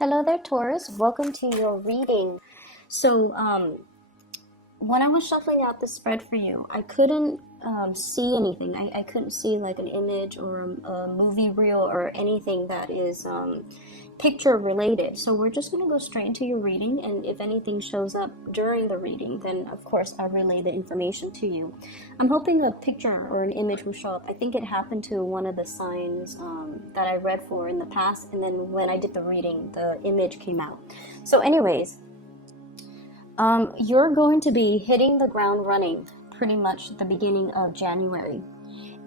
Hello there, Taurus. Welcome to your reading. So, when I was shuffling out the spread for you, I couldn't see anything. I couldn't see like an image or a movie reel or anything that is picture related. So we're just going to go straight into your reading, and if anything shows up during the reading, then of course I'll relay the information to you. I'm hoping a picture or an image will show up. I think it happened to one of the signs that I read for in the past, and then when I did the reading, the image came out. So anyways, you're going to be hitting the ground running pretty much at the beginning of January.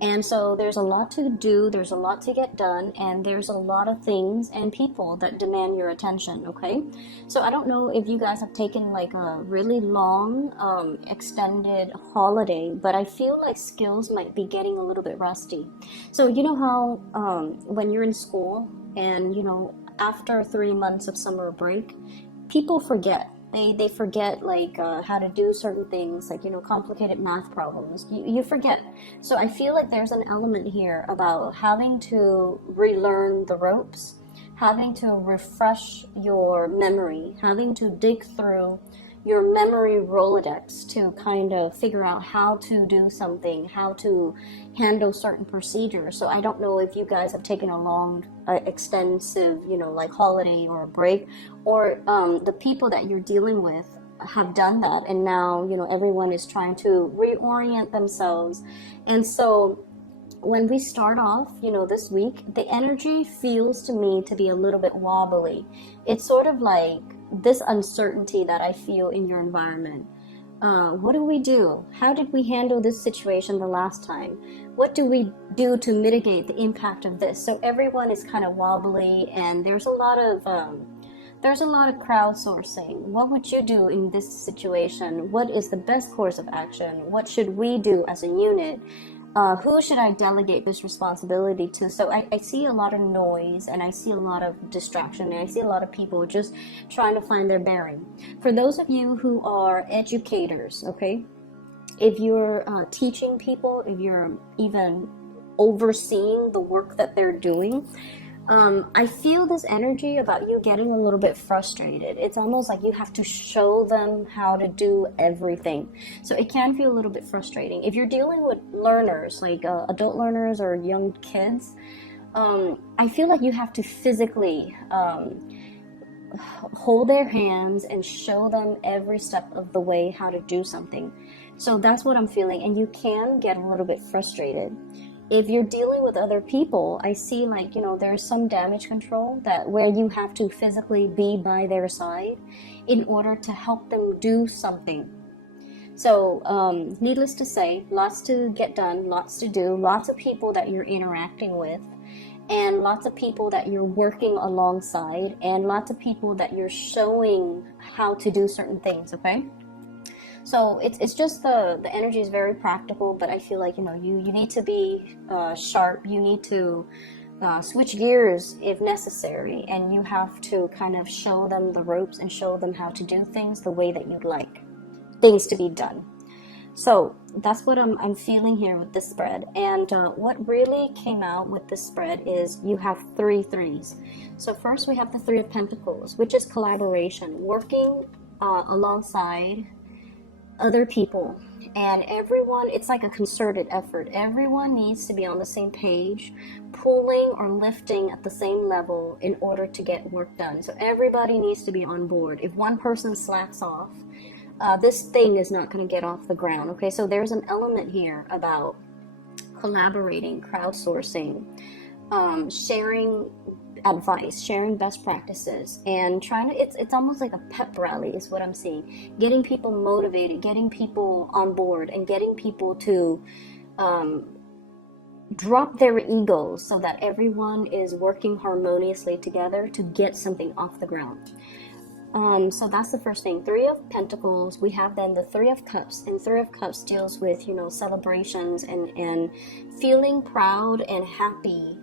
And so there's a lot to do, there's a lot to get done, and there's a lot of things and people that demand your attention, okay? So I don't know if you guys have taken like a really long, extended holiday, but I feel like skills might be getting a little bit rusty. So you know how when you're in school and, after 3 months of summer break, people forget. They forget like how to do certain things, like complicated math problems. You forget. So I feel like there's an element here about having to relearn the ropes, having to refresh your memory, having to dig through your memory Rolodex to kind of figure out how to do something, how to handle certain procedures. So I don't know if you guys have taken a long, extensive, like holiday or a break, or the people that you're dealing with have done that, and now, everyone is trying to reorient themselves. And so when we start off, this week, the energy feels to me to be a little bit wobbly. It's sort of like this uncertainty that I feel in your environment. What do we do? How did we handle this situation the last time? What do we do to mitigate the impact of this? So everyone is kind of wobbly, and there's a lot of crowdsourcing. What would you do in this situation? What is the best course of action? What should we do as a unit? Who should I delegate this responsibility to? So I see a lot of noise, and I see a lot of distraction, and I see a lot of people just trying to find their bearing. For those of you who are educators, okay, if you're teaching people, if you're even overseeing the work that they're doing, I feel this energy about you getting a little bit frustrated. It's almost like you have to show them how to do everything. So it can feel a little bit frustrating. If you're dealing with learners, like adult learners or young kids, I feel like you have to physically hold their hands and show them every step of the way how to do something. So that's what I'm feeling, and you can get a little bit frustrated. If you're dealing with other people, I see like, there's some damage control that where you have to physically be by their side in order to help them do something. So, needless to say, lots to get done, lots to do, lots of people that you're interacting with, and lots of people that you're working alongside, and lots of people that you're showing how to do certain things, okay? So it's just the energy is very practical, but I feel like, you need to be sharp. You need to switch gears if necessary, and you have to kind of show them the ropes and show them how to do things the way that you'd like things to be done. So that's what I'm feeling here with this spread. And what really came out with this spread is you have 3 threes. So first we have the 3 of Pentacles, which is collaboration, working alongside other people, and everyone, it's like a concerted effort. Everyone needs to be on the same page, pulling or lifting at the same level in order to get work done. So everybody needs to be on board. If one person slacks off, this thing is not going to get off the ground. Okay, so there's an element here about collaborating, crowdsourcing, sharing advice, sharing best practices, and trying to, it's almost like a pep rally is what I'm seeing. Getting people motivated, getting people on board, and getting people to drop their egos so that everyone is working harmoniously together to get something off the ground. So that's the first thing. 3 of Pentacles. We have then the 3 of Cups, and 3 of Cups deals with, celebrations and feeling proud and happy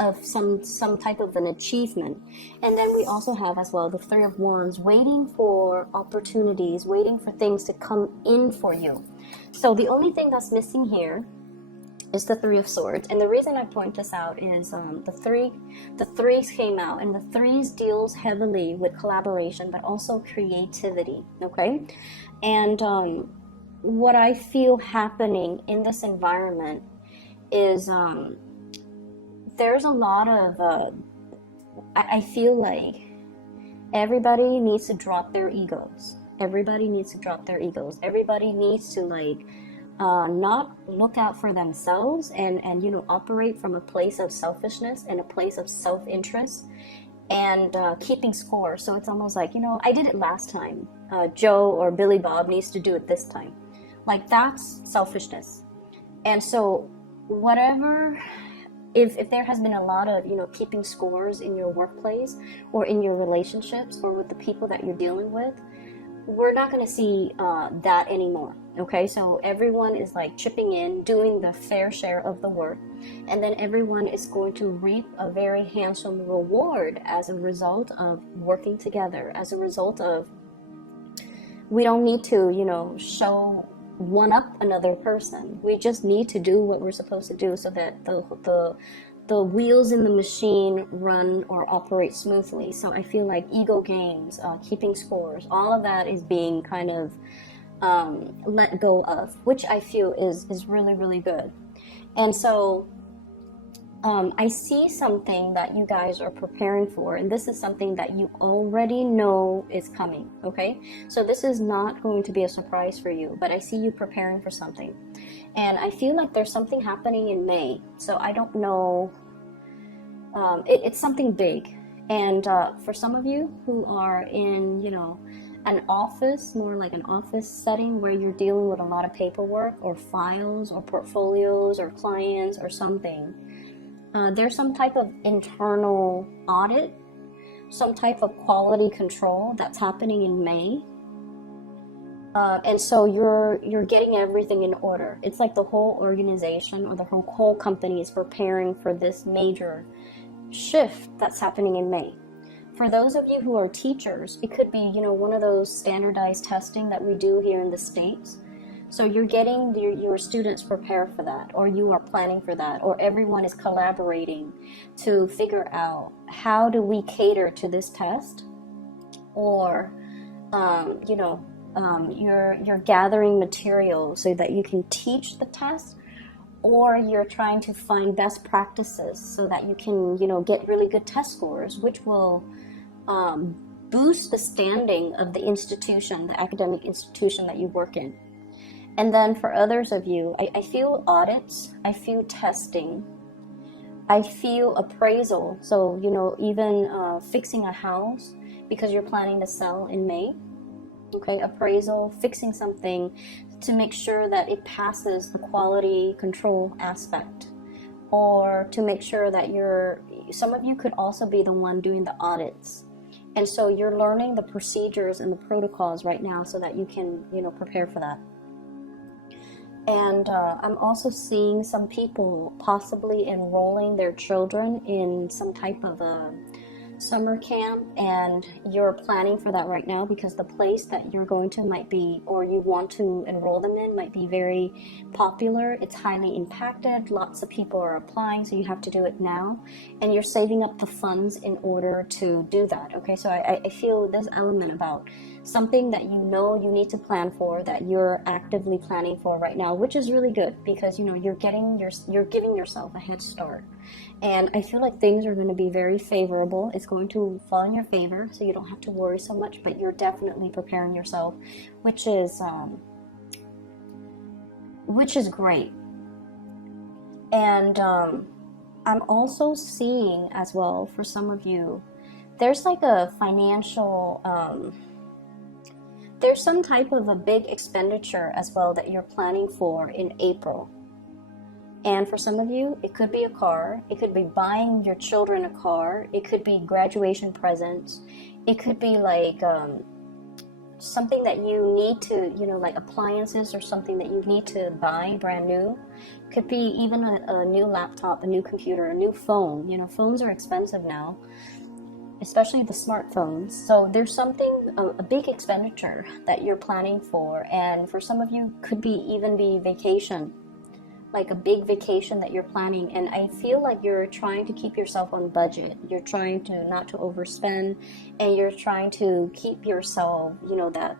of some type of an achievement. And then we also have as well the 3 of Wands, waiting for opportunities, waiting for things to come in for you. So the only thing that's missing here It's the Three of Swords. And the reason I point this out is the threes came out, and the threes deals heavily with collaboration, but also creativity, okay? And what I feel happening in this environment is there's a lot of, I feel like everybody needs to drop their egos. Everybody needs to drop their egos. Everybody needs to like, not look out for themselves and you know, operate from a place of selfishness and a place of self-interest and keeping score. So it's almost like, you know, I did it last time. Joe or Billy Bob needs to do it this time. Like, that's selfishness. And so whatever, if there has been a lot of, you know, keeping scores in your workplace or in your relationships or with the people that you're dealing with, we're not going to see that anymore. Okay, so everyone is like chipping in, doing the fair share of the work, and then everyone is going to reap a very handsome reward as a result of working together, as a result of, we don't need to, you know, show one up another person. We just need to do what we're supposed to do so that the wheels in the machine run or operate smoothly. So I feel like ego games, keeping scores, all of that is being kind of let go of, which I feel is really, really good. And so I see something that you guys are preparing for, and this is something that you already know is coming, okay? So this is not going to be a surprise for you, but I see you preparing for something. And I feel like there's something happening in May, so I don't know, it's something big. And for some of you who are in, you know, an office, more like an office setting where you're dealing with a lot of paperwork or files or portfolios or clients or something, there's some type of internal audit, some type of quality control that's happening in May. And so you're getting everything in order. It's like the whole organization or the whole company is preparing for this major shift that's happening in May. For those of you who are teachers, it could be, you know, one of those standardized testing that we do here in the States. So you're getting your students prepared for that, or you are planning for that, or everyone is collaborating to figure out how do we cater to this test, or, you know, you're gathering material so that you can teach the test, or you're trying to find best practices so that you can, you know, get really good test scores, which will boost the standing of the institution, the academic institution that you work in. And then for others of you, I feel audits, I feel testing, I feel appraisal. So, you know, even fixing a house because you're planning to sell in May. Okay, appraisal, fixing something to make sure that it passes the quality control aspect, or to make sure that some of you could also be the one doing the audits. And so you're learning the procedures and the protocols right now so that you can, you know, prepare for that. And I'm also seeing some people possibly enrolling their children in some type of a summer camp, and you're planning for that right now because the place that you're going to might be, or you want to enroll them in, might be very popular. It's highly impacted, lots of people are applying, so you have to do it now, and you're saving up the funds in order to do that. Okay, so I feel this element about something that you know you need to plan for, that you're actively planning for right now, which is really good because, you know, you're giving yourself a head start. And I feel like things are going to be very favorable. It's going to fall in your favor, so you don't have to worry so much, but you're definitely preparing yourself, which is great. And I'm also seeing as well, for some of you, there's like a financial, there's some type of a big expenditure as well that you're planning for in April. And for some of you, it could be a car, it could be buying your children a car, it could be graduation presents, it could be like something that you need to, you know, like appliances or something that you need to buy brand new. It could be even a new laptop, a new computer, a new phone. You know, phones are expensive now, especially the smartphones. So there's something, a big expenditure that you're planning for. And for some of you, could be even be vacation. like a big vacation that you're planning, and I feel like you're trying to keep yourself on budget. You're trying to not to overspend, and you're trying to keep yourself, you know, that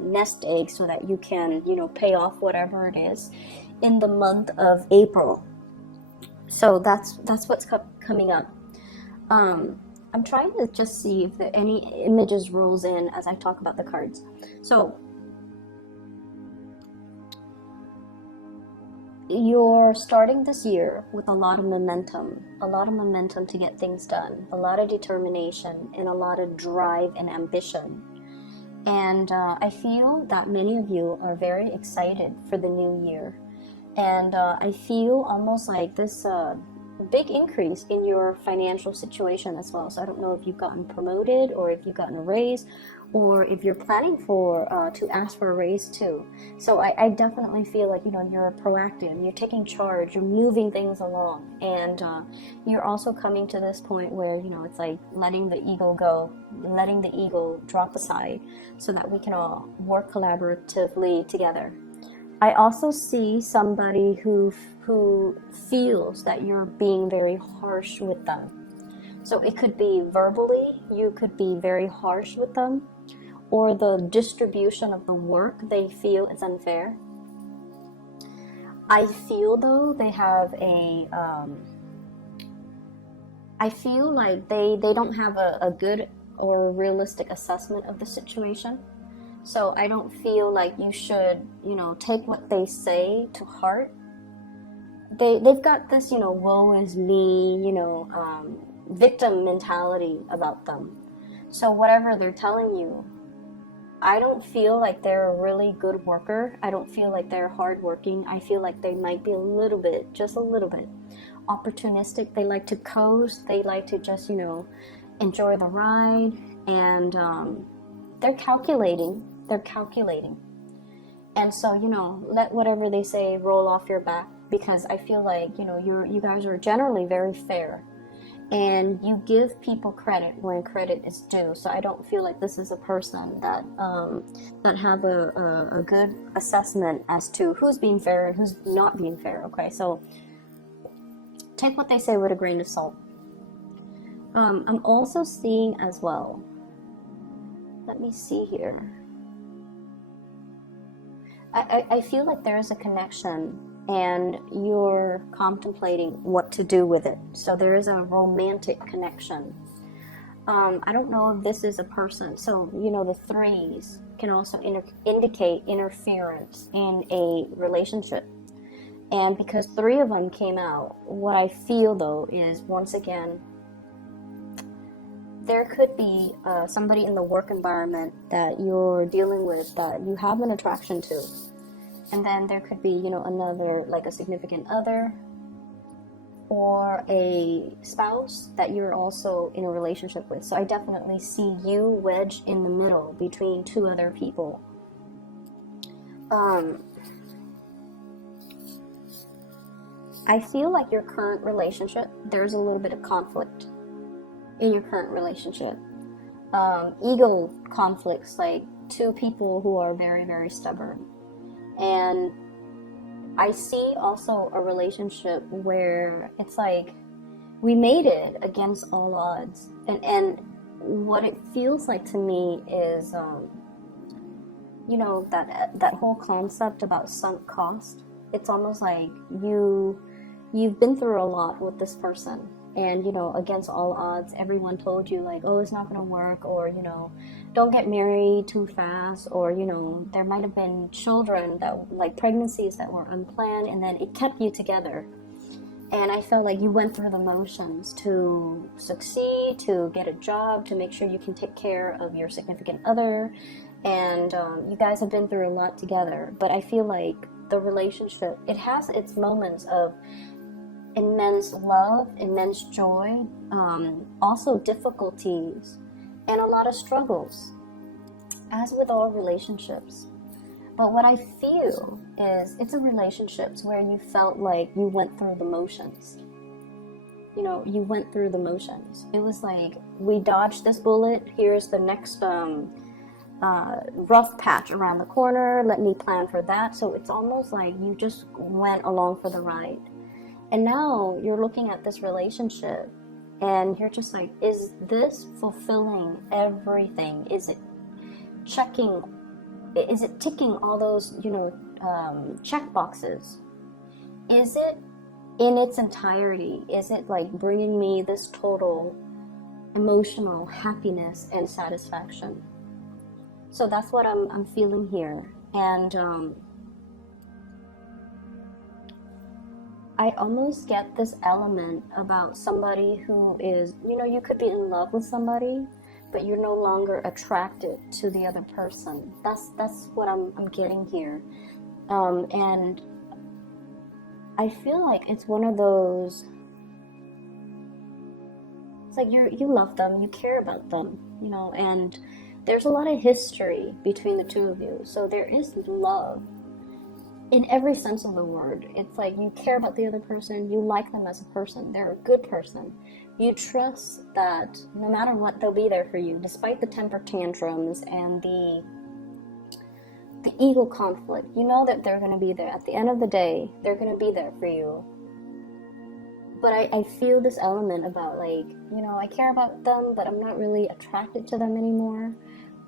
nest egg, so that you can, you know, pay off whatever it is in the month of April. So that's what's coming up. I'm trying to just see if there any images rolls in as I talk about the cards. So you're starting this year with a lot of momentum to get things done, a lot of determination, and a lot of drive and ambition. And I feel that many of you are very excited for the new year. And I feel almost like this big increase in your financial situation as well. So I don't know if you've gotten promoted, or if you've gotten a raise, or if you're planning for to ask for a raise too. So I definitely feel like, you know, you're proactive, you're taking charge, you're moving things along, and you're also coming to this point where, you know, it's like letting the ego go, letting the ego drop aside, so that we can all work collaboratively together. I also see somebody who feels that you're being very harsh with them. So it could be verbally, you could be very harsh with them, or the distribution of the work they feel is unfair. I feel though they have I feel like they don't have a good or realistic assessment of the situation. So I don't feel like you should, you know, take what they say to heart. They've got this, you know, woe is me, you know, victim mentality about them. So whatever they're telling you, I don't feel like they're a really good worker. I don't feel like they're hardworking. I feel like they might be a little bit, just a little bit, opportunistic. They like to coast. They like to just, you know, enjoy the ride. And they're calculating. They're calculating. And so, you know, let whatever they say roll off your back, because I feel like, you know, you guys are generally very fair, and you give people credit when credit is due. So I don't feel like this is a person that have a good assessment as to who's being fair and who's not being fair. Okay, so take what they say with a grain of salt. I'm also seeing as well, let me see here, I feel like there is a connection, and you're contemplating what to do with it. So there is a romantic connection. I don't know if this is a person. So, you know, the threes can also indicate interference in a relationship. And because 3 of them came out, what I feel though is, once again, there could be somebody in the work environment that you're dealing with that you have an attraction to. And then there could be, you know, another, like a significant other or a spouse that you're also in a relationship with. So I definitely see you wedged in the middle between 2 other people. I feel like your current relationship, there's a little bit of conflict in your current relationship. Ego conflicts, like 2 people who are very, very stubborn. And I see also a relationship where it's like we made it against all odds. And what it feels like to me is, you know, that whole concept about sunk cost. It's almost like you've been through a lot with this person. And, you know, against all odds, everyone told you, like, oh, it's not going to work, or, you know, don't get married too fast, or, you know, there might have been children that, like, pregnancies that were unplanned, and then it kept you together. And I felt like you went through the motions to succeed, to get a job, to make sure you can take care of your significant other. And you guys have been through a lot together. But I feel like the relationship, it has its moments of immense love, immense joy, also difficulties, and a lot of struggles, as with all relationships. But what I feel is it's a relationships where you felt like you went through the motions. You know, you went through the motions. It was like, we dodged this bullet, here's the next rough patch around the corner, let me plan for that. So it's almost like you just went along for the ride. And now you're looking at this relationship and you're just like, is this fulfilling everything? Is it ticking all those, check boxes? Is it in its entirety? Is it like bringing me this total emotional happiness and satisfaction? So that's what I'm feeling here. And I almost get this element about somebody who is, you could be in love with somebody, but you're no longer attracted to the other person. That's what I'm getting here. And I feel like it's one of those, it's like you love them, you care about them, and there's a lot of history between the two of you. So there is love in every sense of the word. It's like you care about the other person, you like them as a person, they're a good person. You trust that no matter what, they'll be there for you, despite the temper tantrums and the ego conflict. You know that they're going to be there. At the end of the day, they're going to be there for you. But I feel this element about like, I care about them, but I'm not really attracted to them anymore.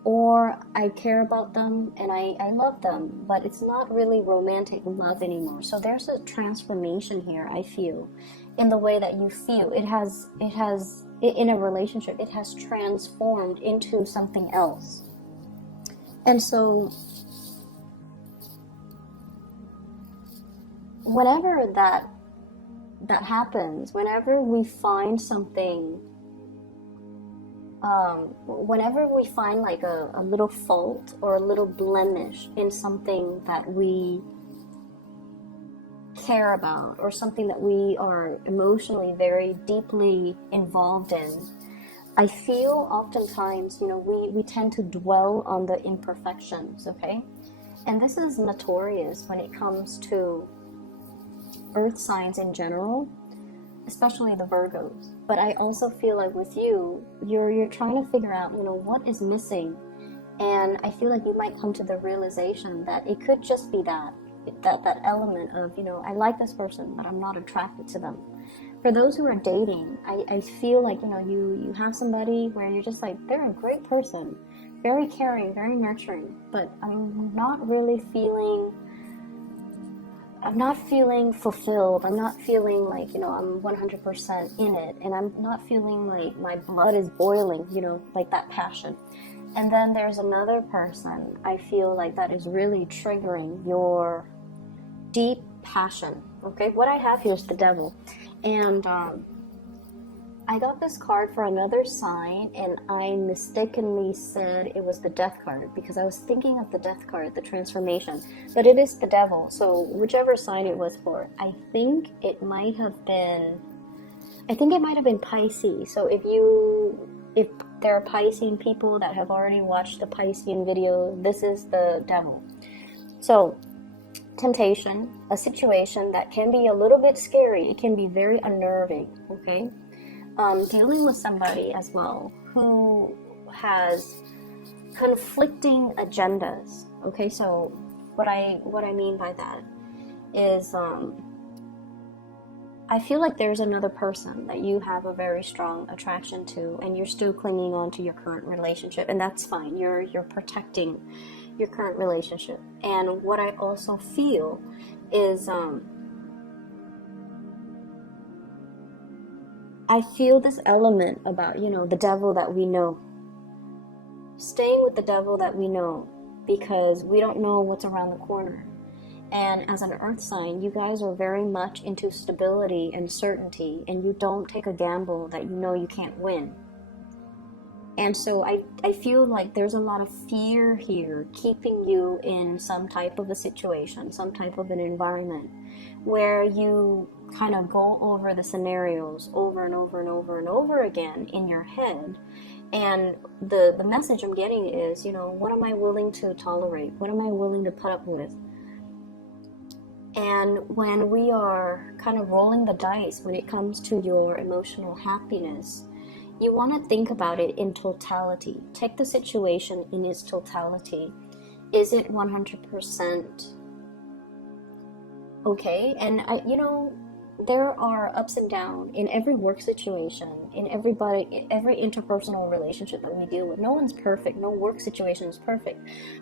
Or I care about them and I love them, but it's not really romantic love anymore. So there's a transformation here, I feel, in the way that you feel. It has in a relationship, it has transformed into something else. And so whenever that happens, whenever we find something, whenever we find like a little fault or a little blemish in something that we care about or something that we are emotionally very deeply involved in, I feel oftentimes, we tend to dwell on the imperfections, okay? And this is notorious when it comes to earth signs in general, especially the Virgos. But I also feel like with you, you're trying to figure out, what is missing. And I feel like you might come to the realization that it could just be that element of, I like this person, but I'm not attracted to them. For those who are dating, I feel like, you have somebody where you're just like, they're a great person, very caring, very nurturing, but I'm not feeling fulfilled. I'm not feeling like, I'm 100% in it. And I'm not feeling like my blood is boiling, like that passion. And then there's another person, I feel like that is really triggering your deep passion. Okay, what I have here is the devil. And I got this card for another sign, and I mistakenly said it was the death card because I was thinking of the death card, the transformation, but it is the devil. So whichever sign it was for, I think it might have been Pisces. So if there are Piscean people that have already watched the Piscean video, this is the devil. So temptation, a situation that can be a little bit scary. It can be very unnerving, okay? Dealing with somebody as well who has conflicting agendas. Okay, so what I mean by that is I feel like there's another person that you have a very strong attraction to, and you're still clinging on to your current relationship, and that's fine. You're protecting your current relationship. And what I also feel is I feel this element about, the devil that we know. Staying with the devil that we know because we don't know what's around the corner. And as an earth sign, you guys are very much into stability and certainty, and you don't take a gamble that you can't win. And so I feel like there's a lot of fear here keeping you in some type of a situation, some type of an environment where you kind of go over the scenarios over and over and over and over again in your head. And the message I'm getting is, what am I willing to tolerate? What am I willing to put up with? And when we are kind of rolling the dice when it comes to your emotional happiness, You want to think about it in totality. Take the situation in its totality. Is it 100% okay? And there are ups and downs in every work situation, in every interpersonal relationship that we deal with. No one's perfect. No work situation is perfect.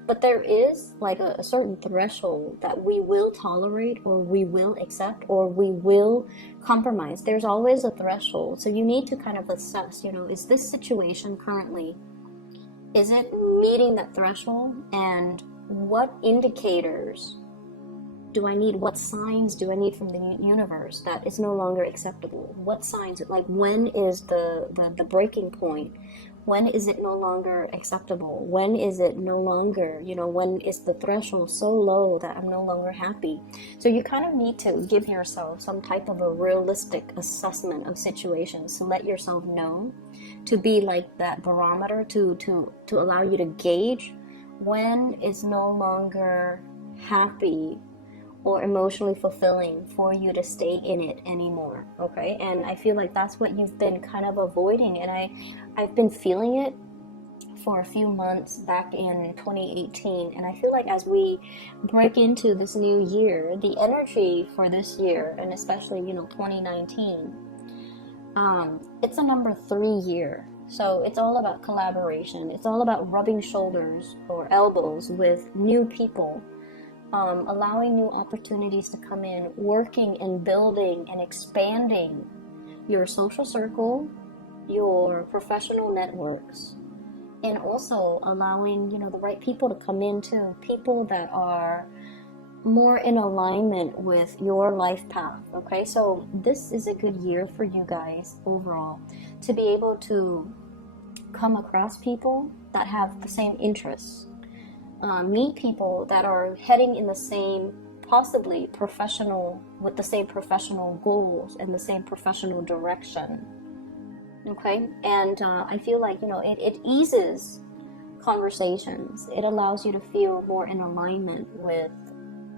But there is like a certain threshold that we will tolerate, or we will accept, or we will compromise. There's always a threshold. So you need to kind of assess, is this situation currently, is it meeting that threshold? And what indicators do I need? What signs do I need from the universe that it's no longer acceptable? What signs? Like, when is the breaking point? When is it no longer acceptable? When is it no longer, when is the threshold so low that I'm no longer happy? So you kind of need to give yourself some type of a realistic assessment of situations to let yourself know, to be like that barometer to allow you to gauge when it's no longer happy or emotionally fulfilling for you to stay in it anymore. Okay, and I feel like that's what you've been kind of avoiding, and I've been feeling it for a few months back in 2018, and I feel like as we break into this new year, the energy for this year, and especially 2019, it's a number 3 year. So it's all about collaboration. It's all about rubbing shoulders or elbows with new people, allowing new opportunities to come in, working and building and expanding your social circle, your professional networks, and also allowing the right people to come in too, people that are more in alignment with your life path. Okay, so this is a good year for you guys overall, to be able to come across people that have the same interests, meet people that are heading in the same, possibly professional, with the same professional goals and the same professional direction. Okay, and I feel like it eases conversations. It allows you to feel more in alignment with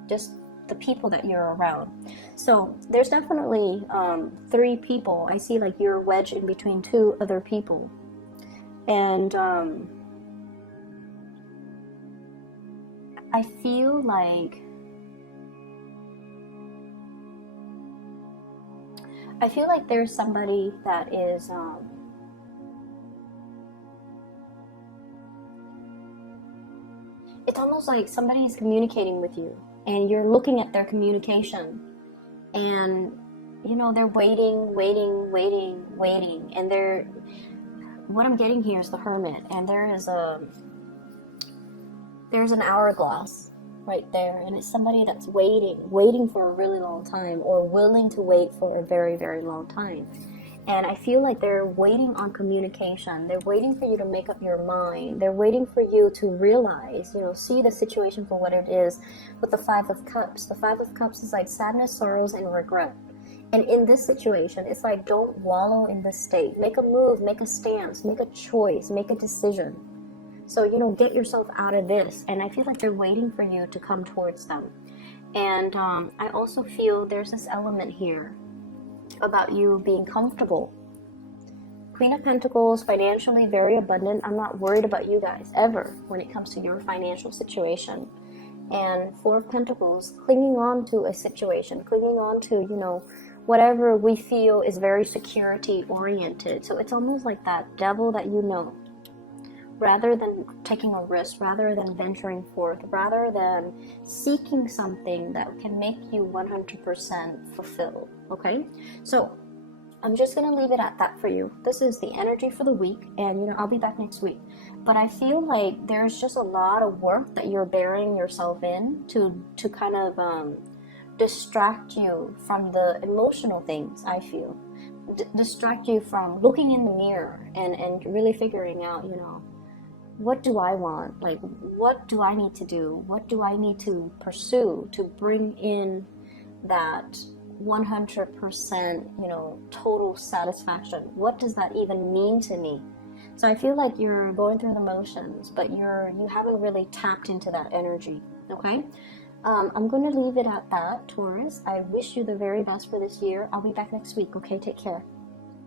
just the people that you're around. So there's definitely 3 people. I see like you're wedged in between 2 other people, and I feel like there's somebody that is it's almost like somebody is communicating with you, and you're looking at their communication, and they're waiting, and what I'm getting here is the Hermit, and there's an hourglass right there, and it's somebody that's waiting for a really long time, or willing to wait for a very, very long time. And I feel like they're waiting on communication. They're waiting for you to make up your mind. They're waiting for you to realize, see the situation for what it is. With the 5 of Cups, the 5 of Cups is like sadness, sorrows, and regret. And in this situation, it's like, don't wallow in this state. Make a move, make a stance, make a choice, make a decision. So, get yourself out of this. And I feel like they're waiting for you to come towards them. And I also feel there's this element here about you being comfortable. Queen of Pentacles, financially very abundant. I'm not worried about you guys ever when it comes to your financial situation. And 4 of Pentacles, clinging on to a situation, clinging on to, whatever we feel is very security oriented. So it's almost like that devil that rather than taking a risk, rather than venturing forth, rather than seeking something that can make you 100% fulfilled. Okay, so I'm just gonna leave it at that for you. This is the energy for the week, and I'll be back next week. But I feel like there's just a lot of work that you're bearing yourself in to kind of distract you from the emotional things. I feel distract you from looking in the mirror and really figuring out, what do I want? Like, what do I need to do? What do I need to pursue to bring in that 100%, total satisfaction? What does that even mean to me? So I feel like you're going through the motions, but you haven't really tapped into that energy. Okay? I'm going to leave it at that, Taurus. I wish you the very best for this year. I'll be back next week. Okay? Take care.